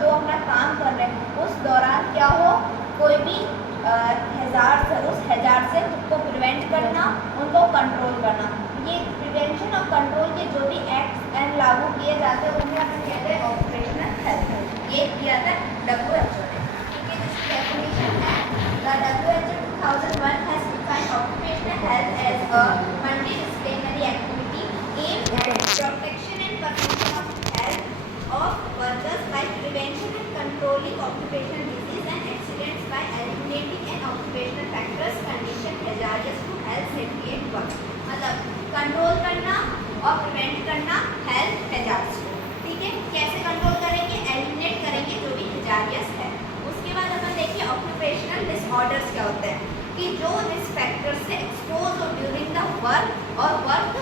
जो अपना काम कर रहे हैं उस दौरान क्या हो, कोई भी हैजार्ड है उस हैजार्ड से खुद को प्रिवेंट करना, उनको कंट्रोल करना। ये प्रिवेंशन और कंट्रोल के जो भी एक्ट्स एंड लागू किए जाते हैं उन्हें अपन कहते हैं ऑक्यूपेशनल हेल्थ। ये किया था WHO ने। ठीक है, जिसकी डेफिनेशन है the WHO 2001 has defined occupational health as a multidisciplinary activity aimed at protection and promotion of health of workers by prevention and controlling occupational disease and accidents by eliminating an occupational factors condition hazardous to health safety and work। मतलब control करना और prevent करना health hazards को। ठीक है, कैसे control करेंगे, eliminate करेंगे जो भी हैजार्डियस है। उसके बाद अपन देखिए ऑक्यूपेशनल डिसऑर्डर्स क्या होते हैं कि जो रिस्क फैक्टर्स से एक्सपोज हो ड्यूरिंग द वर्क और वर्क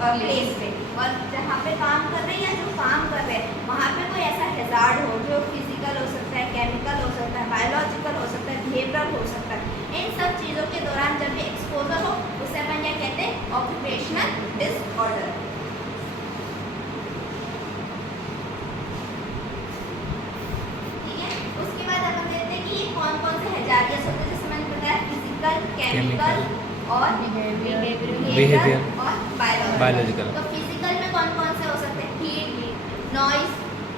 प्लेस पे, वर्क जहाँ पे काम कर रहे हैं या जो काम कर रहे हैं वहाँ पे कोई ऐसा हैजार्ड हो जो फिजिकल हो सकता है, केमिकल हो सकता है, बायोलॉजिकल हो सकता है, बिहेवियरल हो सकता है। इन सब चीज़ों के दौरान जब भी एक्सपोजर हो उसे अपन क्या कहते हैं, ऑक्यूपेशनल डिसऑर्डर। ठीक है, उसके बाद अपन देखते हैं कि ये कौन कौन से हैजार्डियस होते हैं, जैसे मैंने बताया फिजिकल, केमिकल और बिहेवियरल और बायोलॉजिकल। तो फिजिकल में कौन कौन से हो सकते हैं, हीट, नॉइज,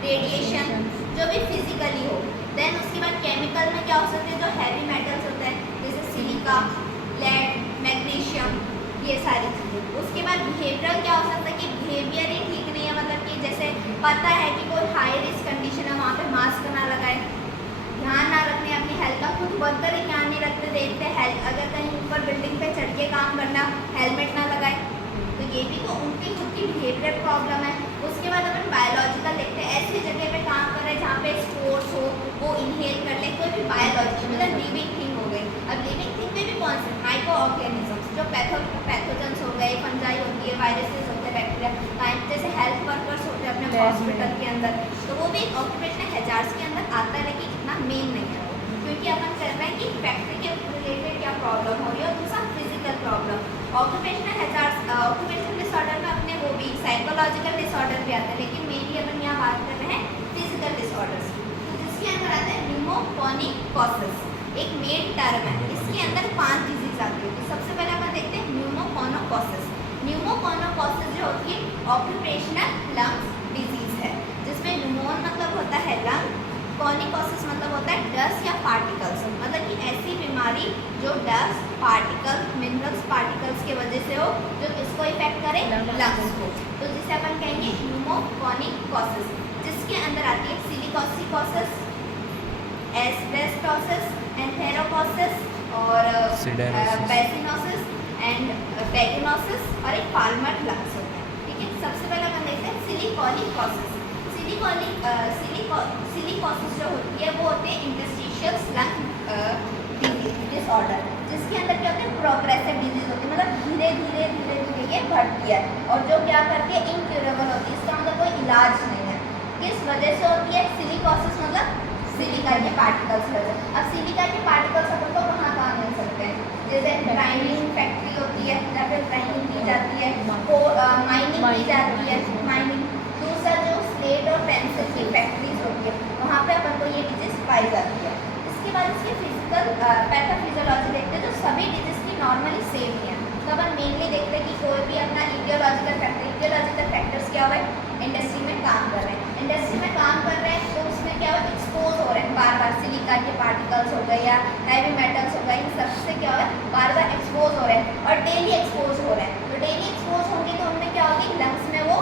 रेडिएशन, जो भी फिजिकली हो। देन उसके बाद केमिकल में क्या हो सकते हैं, जो हैवी मेटल्स होते हैं जैसे सिलिका, लेड, मैग्नीशियम, ये सारी चीज़ें। उसके बाद बिहेवियरल क्या हो सकता है कि बिहेवियर ही ठीक नहीं है, मतलब कि जैसे पता है कि कोई हाई रिस्क कंडीशन है वहाँ पे मास्क ना लगाए, ध्यान ना रखने अपनी हेल्थ का, खुद वर्कर ही ध्यान नहीं रखते, देखते हेल्थ अगर कहीं ऊपर बिल्डिंग पे चढ़ के काम करना, हेलमेट ना लगाए, तो ये भी तो उनकी खुद की बिहेवियर प्रॉब्लम है। उसके बाद अपन बायोलॉजिकल देखते हैं, ऐसी जगह पे काम कर रहे हैं जहाँ पे स्पोर्ट्स हो, वो इनहेल कर ले, कोई भी बायोलॉजिकल मतलब लिविंग थिंग हो गई। अब लिविंग थिंग में भी कौन से माइक्रो ऑर्गेनिजम्स जो पैथोजेंस हो गए, फंजाई होती है, वायरसेस होते हैं, बैक्टीरिया, जैसे हेल्थ वर्कर्स होते हैं अपने हॉस्पिटल के अंदर, तो वो भी ऑक्यूपेशनल हैजार्ड्स के अंदर आता है, लेकिन इतना मेन नहीं है क्योंकि अपन कर रहे हैं कि फैक्ट्री के रिलेटेड क्या प्रॉब्लम हो रही है और दूसरा physical problem. Occupational hazards, occupational disorder में अपने वो भी साइकोलॉजिकल डिसऑर्डर भी आता है, लेकिन मेनली अपन यहाँ बात कर रहे हैं फिजिकल डिसऑर्डर्स की। तो जिसके अंदर आता है न्यूमोकॉनिकोसिस, एक मेन टर्म है, इसके अंदर 5 डिजीज आती है। तो सबसे पहले अपन देखते हैं न्यूमोकॉनिकोसिस। न्यूमोकॉनिकोसिस जो होती है ऑक्यूपेशनल लंग्स डिजीज है, जिसमें न्यूमोन मतलब होता है लंग, कॉनिकोसिस मतलब होता है डस्ट या पार्टिकल्स, मतलब कि ऐसी बीमारी जो डस्ट, पार्टिकल, मिनरल्स पार्टिकल्स की वजह से हो जो किसको इफेक्ट करे, लंग्स को, तो जिसे अपन कहेंगे न्यूमोकॉनिकोसिस। जिसके अंदर आती है सिलिकोसिस, एस्बेस्टोसिस, एंथेरोकोसिस और बेसिनोसिस एंड बेगिनोसिस और एक पाल्मर लंग्स होता है। ठीक है, सबसे पहले अपन देखते हैं सिलिकोसिस। सिलिकोसिस जो होती है वो होते हैं इंटरस्टिशियल लंग डिसऑर्डर, जिसके अंदर क्या होते हैं प्रोग्रेसिव डिजीज होती है, मतलब धीरे धीरे ये बढ़ती है और जो क्या करती है इनक्यूरेबल होती है, इसका मतलब कोई इलाज नहीं है। किस वजह से होती है सिलिकोसिस, मतलब सिलिका के पार्टिकल्स वजह। अब सिलिका के पार्टिकल्स अपन को कहाँ मिल सकते हैं, जैसे ग्राइंडिंग फैक्ट्री होती है जहाँ पे ग्राइंडिंग की जाती है, माइनिंग की जाती है, माइनिंग। दूसरा जो स्लेट और पेंसिल की फैक्ट्रीज होती है वहाँ पे अपन को ये डिजीज पाई जाती है। इसके बाद इसके फिजिकल पैथोफिजियोलॉजी देखते हैं, जो सभी डिजीज की नॉर्मली सेम ही है। तो अपन मेनली देखते हैं कि कोई भी अपना इडियोलॉजिकल फैक्टर्स क्या हुआ है, इंडस्ट्री में काम कर रहे हैं, इंडस्ट्री में काम कर रहे हैं तो उसमें क्या हुआ एक्सपोज हो रहे हैं बार बार, सिलिका के पार्टिकल्स हो गए या हैवी मेटल्स हो गए, इन सबसे क्या हो रहा है बार बार एक्सपोज हो रहे हैं और डेली एक्सपोज हो रहे हैं। तो डेली एक्सपोज होंगे तो उनमें क्या होगी, लंग्स में वो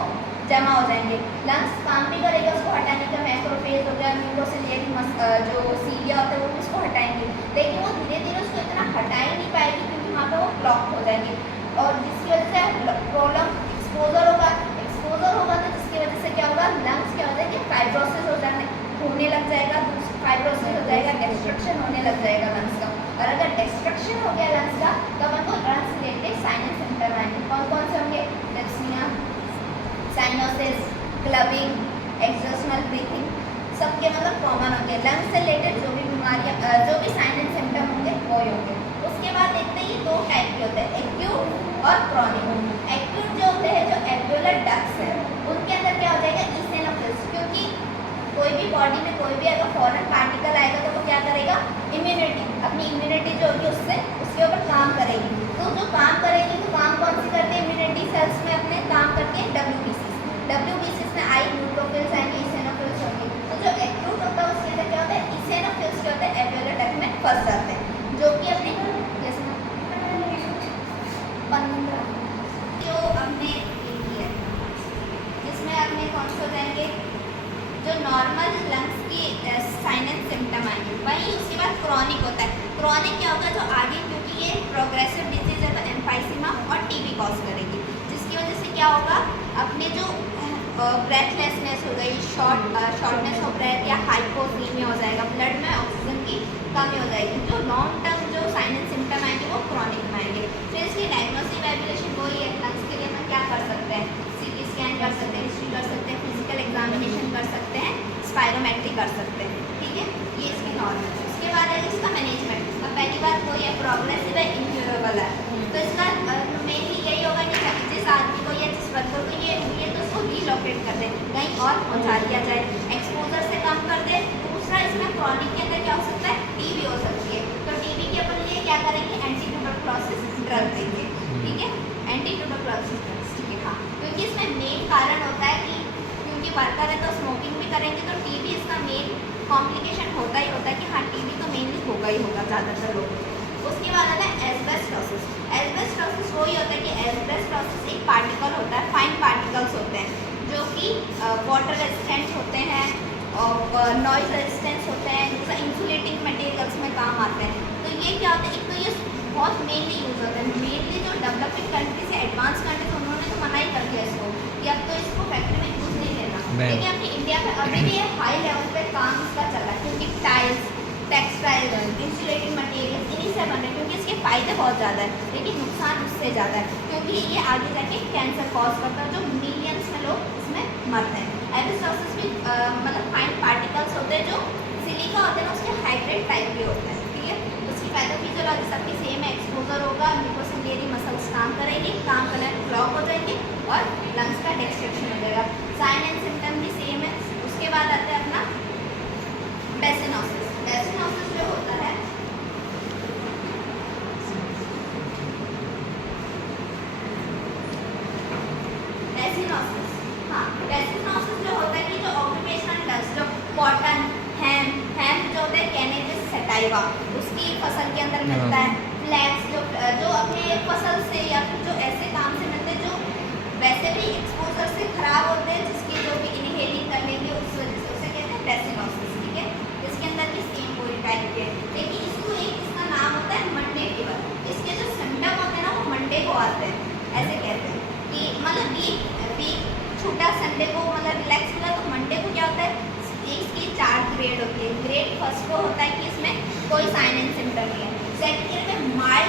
जमा हो जाएंगे, लंग्स काम भी करेगा उसको हटाने का, मैक्रोफेज हो गया, म्यूकोसिलिएटिक जो सीलिया होता है वो उसको हटाएंगे, लेकिन वो धीरे धीरे उसको इतना हटा ही नहीं पाएगी क्योंकि वहाँ पे वो ब्लॉक हो जाएंगे और जिसकी वजह से प्रॉब्लम एक्सपोजर होगा तो जिसकी वजह से क्या होगा, लंग्स क्या हो जाएंगे फाइब्रोसिस होने लग जाएगा, फाइब्रोसिस हो जाएगा, डिस्ट्रक्शन होने लग जाएगा लंग्स का। और अगर डिस्ट्रक्शन हो गया लंग्स का तो अपन को lungs related sign and symptom आएंगे। कौन कौन से होंगे, डिस्निया, साइनोसिस, क्लबिंग, एक्सोजनल ब्रीथिंग, सबके मतलब कॉमन होंगे। लंग्स से रिलेटेड जो भी बीमारियाँ जो भी साइन एंड सिम्टम होंगे वो होंगे। उसके बाद देखते हैं ये 2 टाइप के होते हैं, एक्यूट और क्रॉनिक। एक्यूट जो होते हैं, जो एल्वियोलर डक्ट्स है उनके अंदर क्या हो जाएगा, ईसेनोफिल्स, क्योंकि क्रॉनिक क्या होगा, जो आगे, क्योंकि ये प्रोग्रेसिव डिजीज है तो एम्फाइसीमा और टीबी कॉज करेगी, जिसकी वजह से क्या होगा, अपने जो ब्रेथलेसनेस हो गई, शॉर्टनेस ऑफ ब्रेथ या हाइपोथीमिया हो जाएगा, ब्लड में ऑक्सीजन की कमी हो जाएगी। जो लॉन्ग टर्म जो साइन एंड सिम्टम आएंगे वो क्रॉनिक में आएंगे। फिर इसकी डायग्नोसिस एवेल्यूएशन वही है, लंग्स के लिए हम क्या कर सकते हैं, सीटी स्कैन कर सकते हैं, हिस्ट्री कर सकते हैं, फिजिकल एग्जामिनेशन कर सकते हैं, स्पायरोमेट्री कर सकते हैं, ठीक है, ये इसकी नॉर्मल है। उसके बाद है इसका मैनेजमेंट। अब पहली बात वही है, प्रोग्रेसिव है, इनक्योरेबल है, तो इसका मेनली यही होगा कि जिस आदमी को या जिस वर्कर को ये हुई है तो उसको रीलोकेट कर दे, कहीं और पहुँचा दिया जाए, एक्सपोजर से कम कर दे। दूसरा इसमें क्रॉनिक के अंदर क्या हो सकता है, टीबी हो सकती है, तो टीबी के अपन लिए क्या करेंगे, एंटी ट्यूबरकुलोसिस ड्रग देंगे, ठीक है, एंटी ट्यूबरकुलोसिस ड्रग्स, ठीक है, हाँ, क्योंकि इसमें मेन कारण होता है कि क्योंकि वर्कर है तो स्मोकिंग भी करेंगे तो टीबी इसका मेन कॉम्प्लिकेशन होता ही होता है कि हाँ टीबी तो मेनली होगा ही होगा ज़्यादातर लोगों को। उसके बाद आता है एस्बेस्टोसिस। एस्बेस्टोसिस वही होता है कि एस्बेस्टोसिस एक पार्टिकल होता है, फाइन पार्टिकल्स होते हैं जो कि वाटर रेजिस्टेंट होते हैं और नॉइज रेजिस्टेंस होते हैं, जैसा इंसुलेटिंग मटेरियल्स में काम आते हैं। तो ये क्या होता है, एक तो ये बहुत मेनली यूज़ होता है, मेनली जो डेवलपिंग कंट्रीज है, एडवांस कंट्रीज, उन्होंने तो मना ही कर दिया इसको कि अब तो इसको फैक्ट्री में यूज़ नहीं लेना, लेकिन अपनी इंडिया में अभी भी ये हाई लेवल पे काम इसका चल रहा है, क्योंकि टाइल्स, टेक्सटाइल, इंसुलेटिंग मटेरियल इन्हीं से बने, क्योंकि इसके फ़ायदे बहुत ज़्यादा है लेकिन नुकसान उससे ज़्यादा है, क्योंकि ये आगे जाके कैंसर कॉज करता है, जो मिलियंस में लोग इसमें मरते हैं। एस्बेस्टोसिस भी मतलब फाइन पार्टिकल्स होते हैं जो सिलिका होते हैं ना, उसके हाइड्रेट टाइप के होते हैं, ठीक है। उसकी पैथोफिजियोलॉजी सबकी सेम है, एक्सपोजर होगा, म्यूकोसिलियरी मसल्स काम करेंगे, काम करना ब्लॉक हो जाएंगे और लंग्स का डिस्ट्रक्शन हो जाएगा। साइन एंड सिम्टम भी सेम है। उसके बाद आता है अपना डेसिनोसिस। डेसिनोसिस जो होता है डेसिनोसिस जो होता है कि जो ऑक्यूपेशनल डस्ट, जो कॉटन, हेम जो होता है कैनेबिस सटाइवा, उसकी फसल के अंदर मिलता है। फ्लैक्स जो अपने फसल से या फिर जो ऐसे काम से मिलते हैं जो वैसे भी एक्सपोजर से खराब होते हैं, जिसकी जो भी इनहेलिंग कर लेंगे उस वजह से, उसे कहते हैं डेसिनोसिस, ठीक है। इसके अंदर भी सेम पूरी टाइप के, लेकिन इसको एक इसका नाम होता है मंडे फीवर। इसके जो सिम्टम होते हैं ना वो मंडे को आते हैं, ऐसे कहते हैं कि मतलब वीक छोटा संडे को मतलब रिलैक्स मिला, तो मंडे को क्या होता है, इसकी 4 ग्रेड होती है। ग्रेड फर्स्ट को होता है कि इसमें कोई साइन एंड सिम्टम नहीं है, सेकंड ग्रेड में माइल्ड